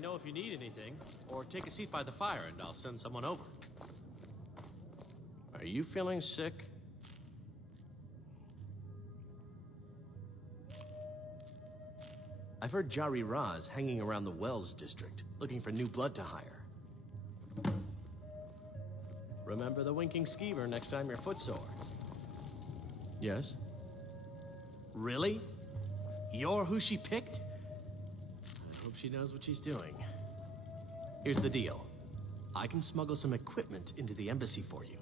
know if you need anything, or take a seat by the fire and I'll send someone over. Are you feeling sick? I've heard Jari Ra's hanging around the Wells district, looking for new blood to hire. Remember the winking skeever next time you're footsore. Yes? Really? You're who she picked? I hope she knows what she's doing. Here's the deal. I can smuggle some equipment into the embassy for you.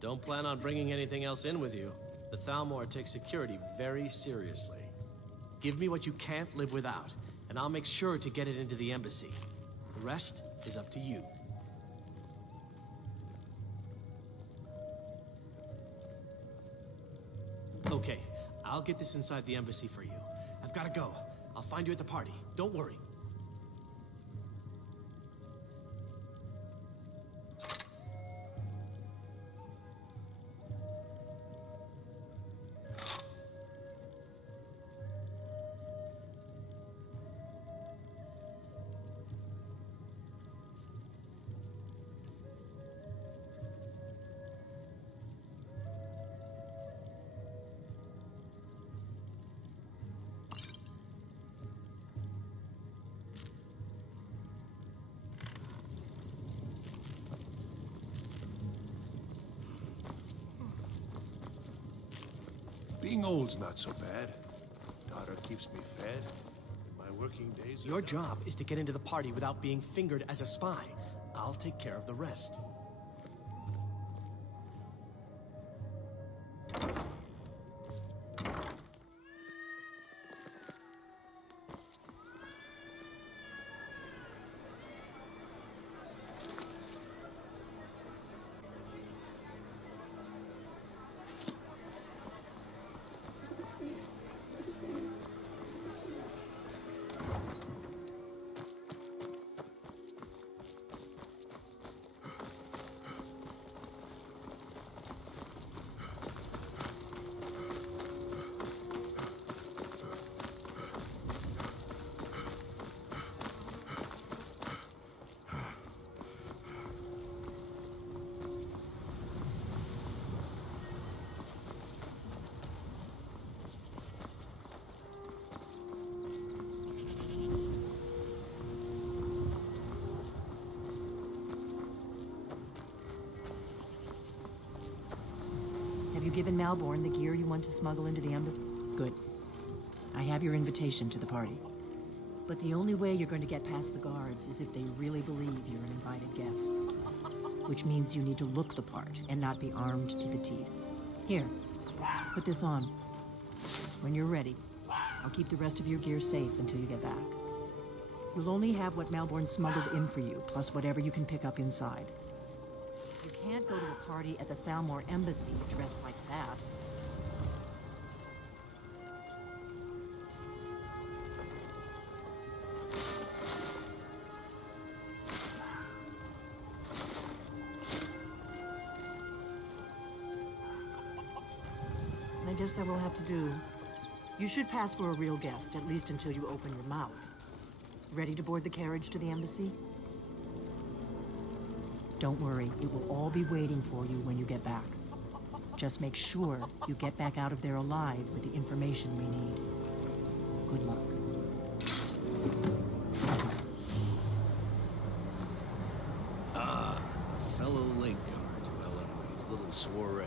Don't plan on bringing anything else in with you. The Thalmor takes security very seriously. Give me what you can't live without, and I'll make sure to get it into the embassy. The rest is up to you. Okay, I'll get this inside the embassy for you. I've gotta go. I'll find you at the party. Don't worry. Being old's not so bad. Daughter keeps me fed, and my working days are Your done. job is to get into the party without being fingered as a spy. I'll take care of the rest. Have you given Malborn the gear you want to smuggle into the embassy? Good. I have your invitation to the party. But the only way you're going to get past the guards is if they really believe you're an invited guest. Which means you need to look the part and not be armed to the teeth. Here, put this on. When you're ready, I'll keep the rest of your gear safe until you get back. You'll only have what Malborn smuggled in for you, plus whatever you can pick up inside. You can't go to a party at the Thalmor Embassy dressed like that. I guess that will have to do. You should pass for a real guest, at least until you open your mouth. Ready to board the carriage to the embassy? Don't worry, it will all be waiting for you when you get back. Just make sure you get back out of there alive with the information we need. Good luck. Ah, a fellow late comer to Eleanor's little soiree.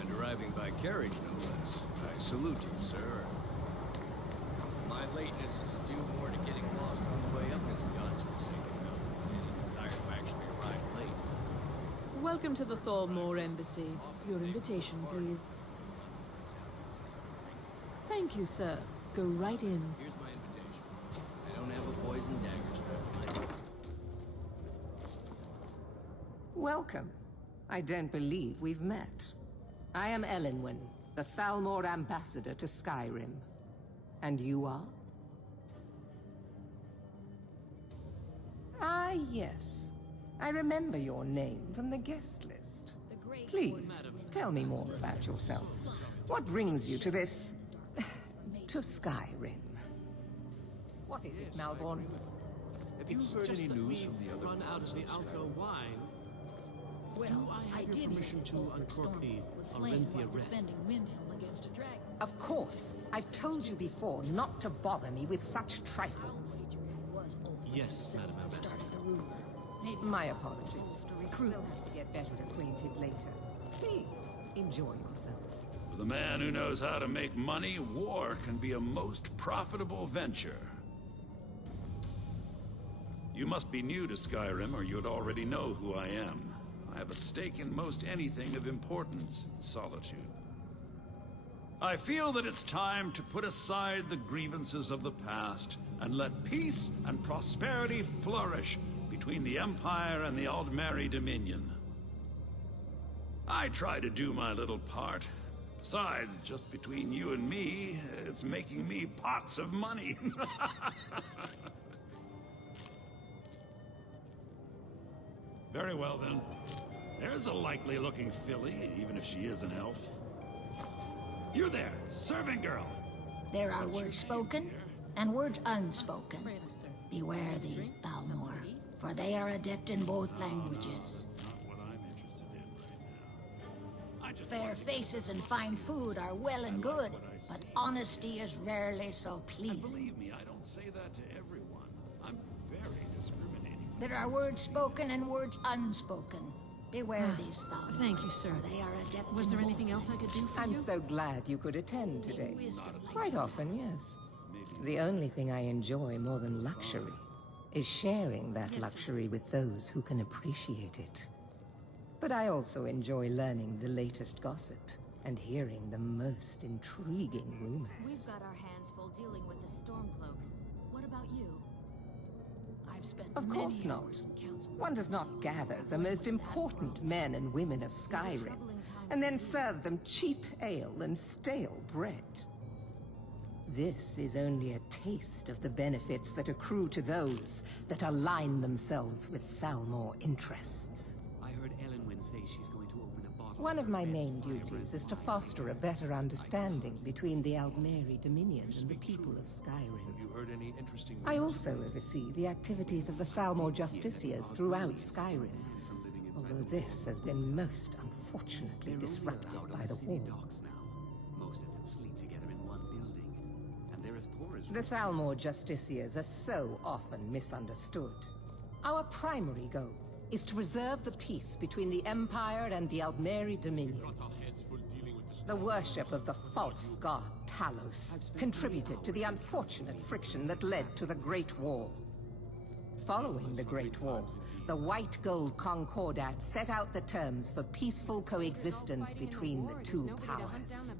And arriving by carriage, no less. I salute you, sir. My lateness is due more to getting lost on the way up this godforsaken mountain than any desire to actually arrive late. Welcome to the Thalmor Embassy. Your invitation, please. Thank you, sir. Go right in. Here's my invitation. I don't have a poison dagger strapped. Welcome. I don't believe we've met. I am Elenwen, the Thalmor ambassador to Skyrim. And you are? Ah, yes. I remember your name from the guest list. Please, tell me more about yourself. What brings you to this... to Skyrim? What is it, Malborn? Have you It's heard just any that news we've from the other run out of the provinces? Alto wine. Well, Do I have your permission to uncork the Orinthia Red? defending Windhelm against a dragon. Of course. I've told you before not to bother me with such trifles. Was over Yes, himself Madam and Ambassador. started the rumor. Maybe My apologies. to recruit We'll have to get better acquainted later. Please, enjoy yourself. For the man who knows how to make money, war can be a most profitable venture. You must be new to Skyrim, or you'd already know who I am. I have a stake in most anything of importance in Solitude. I feel that it's time to put aside the grievances of the past and let peace and prosperity flourish between the Empire and the Aldmeri Dominion. I try to do my little part. Besides, just between you and me, it's making me pots of money. Very well, then. There's a likely-looking filly, even if she is an elf. You there, servant girl! there are words spoken and words unspoken. Beware these Thalmor, for they are adept in both languages. That's not what I'm interested in right now. I just Fair faces and fine food are well and good, but honesty is rarely so And pleasing. believe me, I don't say that to everyone. I'm very discriminating. There are words spoken and words unspoken. Beware these Thalmor. Thank you, sir. For they are adept Was in there both anything else I could do for I'm you? so glad you could attend today. wisdom like Quite often, yes. The only thing I enjoy more than luxury is sharing that luxury with those who can appreciate it. But I also enjoy learning the latest gossip and hearing the most intriguing We've rumors. got our hands full dealing with the Stormcloaks. What about you? I've spent Of many course not. hours in council. One does not gather the most important men and women of Skyrim and then serve them cheap ale and stale bread. This is only a taste of the benefits that accrue to those that align themselves with Thalmor interests. I heard Elenwen say she's going to open a bottle. One of my her best main firebrand duties is to wine. foster a better understanding between the Aldmeri Dominion and the people of Skyrim. Have you heard any interesting I rumors? also oversee the activities of the Thalmor Justiciars throughout Skyrim, From living inside although the this has been most unfortunately They're disrupted only allowed on by the city war. docks now. Most of them sleep together in one building, and they're as poor as The Thalmor Justiciars are so often misunderstood. Our primary goal is to preserve the peace between the Empire and the Aldmeri Dominion. The worship of the false god Talos contributed to the unfortunate friction that led to the Great War. Following the Great War, the White Gold Concordat set out the terms for peaceful coexistence between the two powers.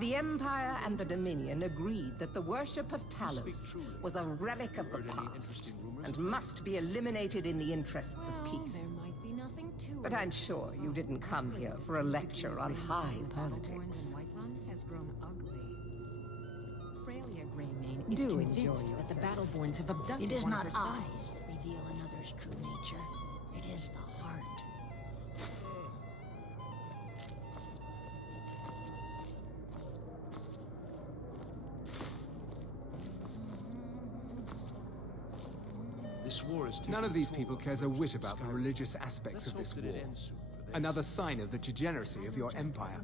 The Empire and the Dominion agreed that the worship of Talos was a relic of the past and must be eliminated in the interests of peace. There might be nothing to But it. I'm sure you didn't come here for a lecture on high politics. Whiterun has grown ugly. Freya Greymane is Do convinced enjoy that the yourself. Battleborns have abducted It is one not of her sons. eyes that reveal another's true nature. It is the heart. This war is None of taking these toll people on cares the a whit fortunes about the Skyrim. religious aspects Let's of this hope that war. it ends soon for them. Another sign of the degeneracy of your empire.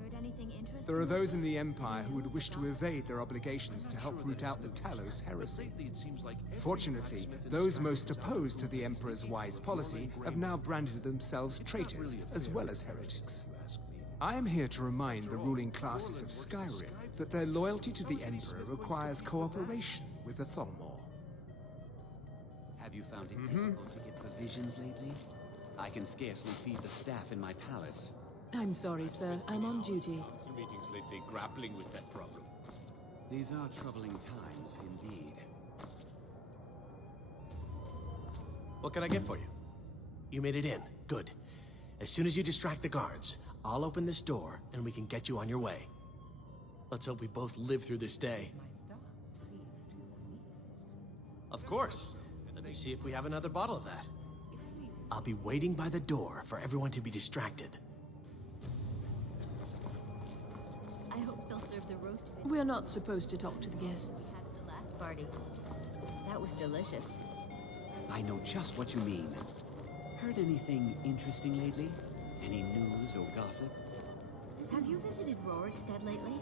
Heard anything interesting? There are those in the Empire who would wish to evade their obligations to help root out the Talos heresy. Lately, it seems like every Fortunately, blacksmith in those Skyrim most is out opposed to for the it. Emperor's wise More policy like have grain. now branded themselves It's not traitors really a as fair well as comparison, heretics. if you ask me. I am here to remind the After all, ruling the classes of warlord works in Skyrim Skyrim. that their loyalty to the How is any Emperor smith going to requires compete with that? cooperation with the Thalmor. Have you found it difficult to get provisions lately? I can scarcely feed the staff in my palace. I'm sorry, sir. I'm on duty. Council meetings lately grappling with that problem. These are troubling times indeed. What can I get for you? You made it in. Good. As soon as you distract the guards, I'll open this door and we can get you on your way. Let's hope we both live through this day. Of course. Let me see if we have another bottle of that. I'll be waiting by the door for everyone to be distracted. I hope they'll serve the roast of it. We're not supposed to talk to the guests. At the last party. That was delicious. I know just what you mean. Heard anything interesting lately? Any news or gossip? Have you visited Rorikstead lately?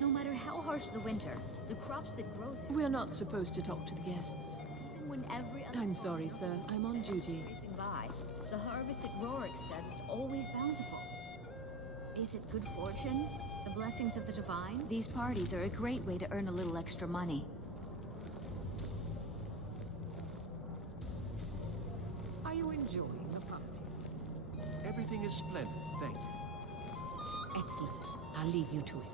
No matter how harsh the winter, the crops that grow there... We're not supposed to talk to the guests. Even when every other... I'm sorry, sir. I'm on duty. ...scraping by, the harvest at Rorikstead is always bountiful. Is it good fortune? The blessings of the divines? These parties are a great way to earn a little extra money. Are you enjoying the party? Everything is splendid, thank you. Excellent. I'll leave you to it.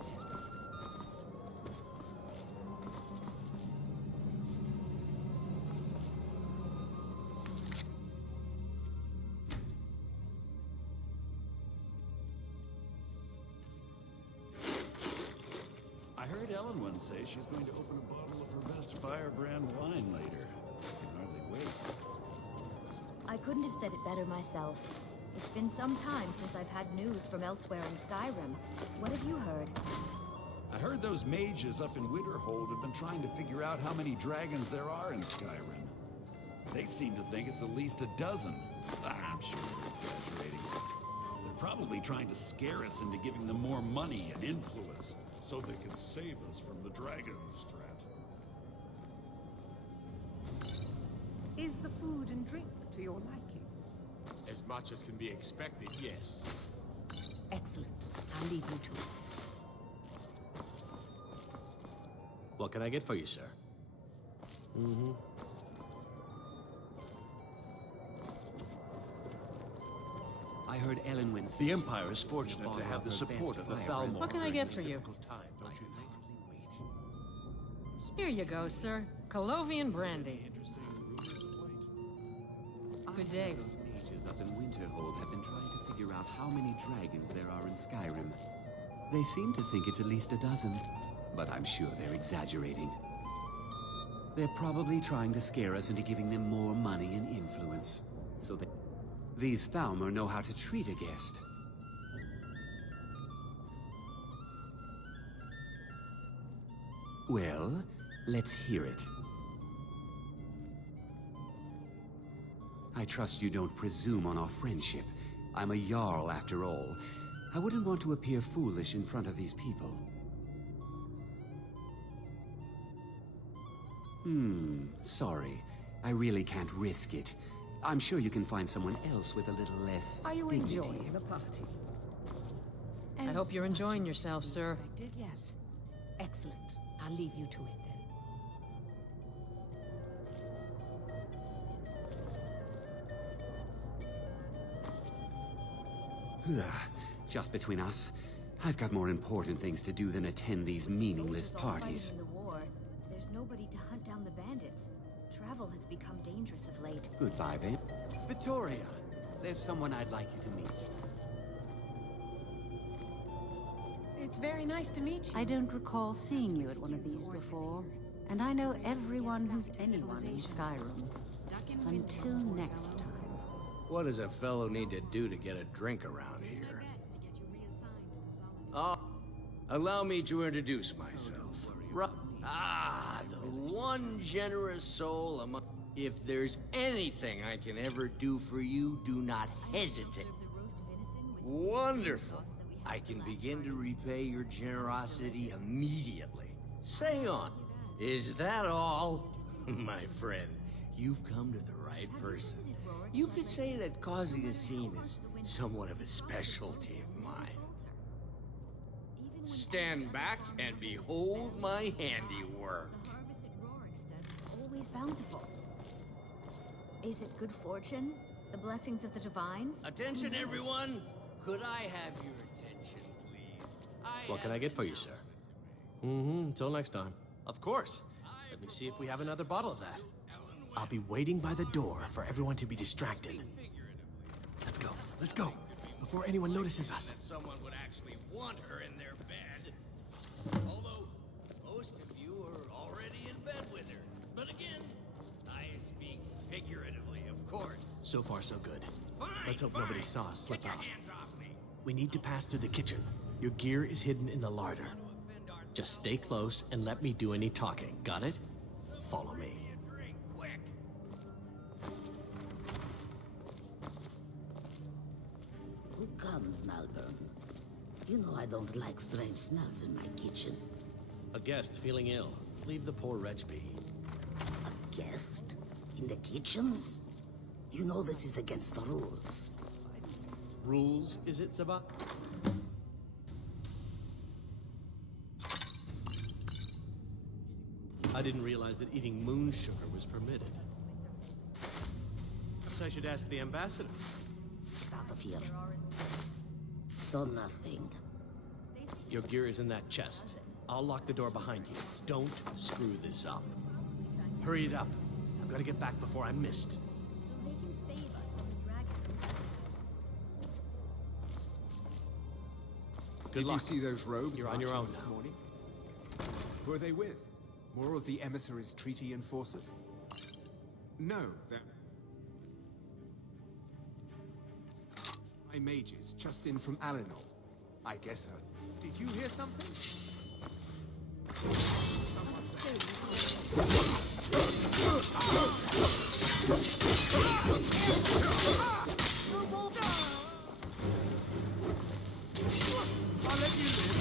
I heard Ellen once say she's going to open a bottle of her best firebrand wine later. I can hardly wait. I couldn't have said it better myself. It's been some time since I've had news from elsewhere in Skyrim. What have you heard? I heard those mages up in Winterhold have been trying to figure out how many dragons there are in Skyrim. They seem to think it's at least a dozen. I'm sure they're exaggerating. They're probably trying to scare us into giving them more money and influence, so they can save us from the dragon's threat. Is the food and drink to your liking? As much as can be expected, yes. Excellent. I'll leave you to it. What can I get for you, sir? I heard Ellen once... The Empire is fortunate to have the support of the Thalmor. What can I get for you? Time, don't you think? Here you go, sir. Colovian brandy. Good day. Those mages up in Winterhold have been trying to figure out how many dragons there are in Skyrim. They seem to think it's at least a dozen, but I'm sure they're exaggerating. They're probably trying to scare us into giving them more money and influence, so that these Thalmor know how to treat a guest. Well, let's hear it. I trust you don't presume on our friendship. I'm a Jarl after all. I wouldn't want to appear foolish in front of these people. Sorry. I really can't risk it. I'm sure you can find someone else with a little less Are you dignity. enjoying the party? I hope you're enjoying yourself, sir. Yes. Excellent. I'll leave you to it then. Just between us, I've got more important things to do than attend these meaningless Soldiers all fighting parties. in the war. There's nobody to hunt down the bandits. Travel has become dangerous of late. Goodbye, babe. Victoria, there's someone I'd like you to meet. It's very nice to meet you. I don't recall seeing you at one of these before, and I know everyone who's anyone in Skyrim. Until next time. What does a fellow need to do to get a drink around here? Oh, allow me to introduce myself. The one generous soul among... If there's anything I can ever do for you, do not hesitate. Wonderful. I can begin to repay your generosity immediately. Say on. Is that all? My friend, you've come to the right person. You could say that causing a scene is somewhat of a specialty of mine. Stand back and behold my handiwork. The harvest at Rorikstead is always bountiful. Is it good fortune? The blessings of the divines? Attention, everyone! Could I have your attention, please? What can I get for you, sir? Until next time. Of course. Let me see if we have another bottle of that. I'll be waiting by the door for everyone to be distracted. Let's go. Let's go. Before anyone notices us. Someone would actually want her in their bed. Although, most of you are already in bed with her. But again, I speak figuratively, of course. So far, so good. Fine, Let's hope nobody saw us slip Get your out. hands off me. We need to pass through the kitchen. Your gear is hidden in the larder. Just stay close and let me do any talking. Got it? Follow me. comes, Malborn. You know I don't like strange smells in my kitchen. A guest feeling ill. Leave the poor wretch be. A guest? In the kitchens? You know this is against the rules. Rules, is it, Zava? I didn't realize that eating moon sugar was permitted. Perhaps I should ask the ambassador. Get out of here. So nothing. Your gear is in that chest. I'll lock the door behind you. Don't screw this up. Hurry it up. I've got to get back before I'm missed. So they can save us from the dragons. Good luck. Did you see those robes You're on your marching own this now. morning? Who are they with? More of the emissaries' treaty enforcers? No, they're... My mages just in from Alinor. I guess so. Did you hear something? I'll let you live.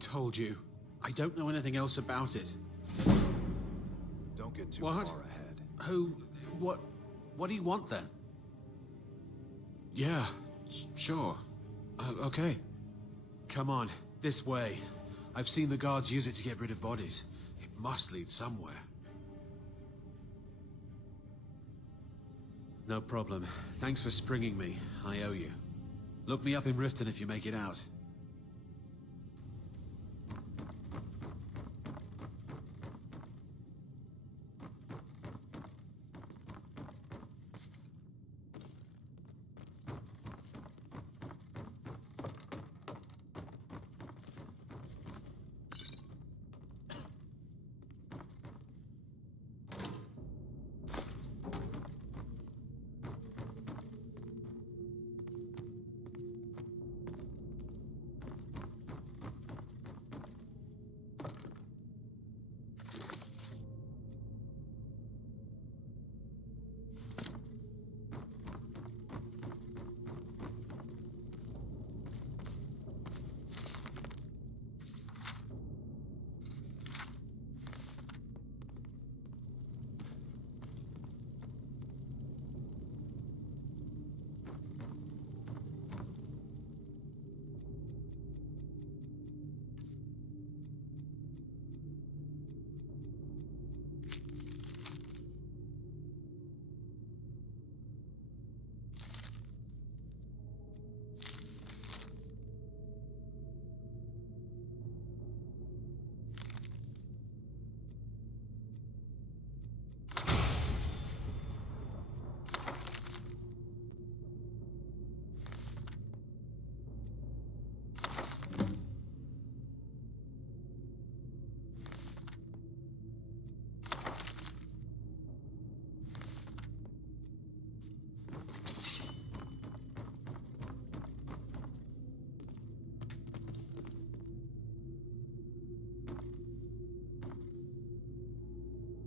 told you. I don't know anything else about it. Don't get too What? far ahead. Who... What do you want then? Yeah, sure. Okay. Come on, this way. I've seen the guards use it to get rid of bodies. It must lead somewhere. No problem. Thanks for springing me. I owe you. Look me up in Riften if you make it out.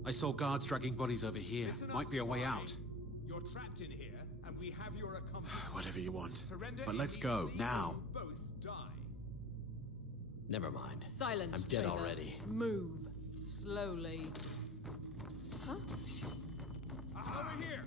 I saw guards dragging bodies over here. Might be a way out. You're trapped in here, and we have your accomplice. Whatever you want. Surrender But let's go, now. both die. Never mind. Silence, I'm dead traitor. already. Move. Slowly. Huh? Over here!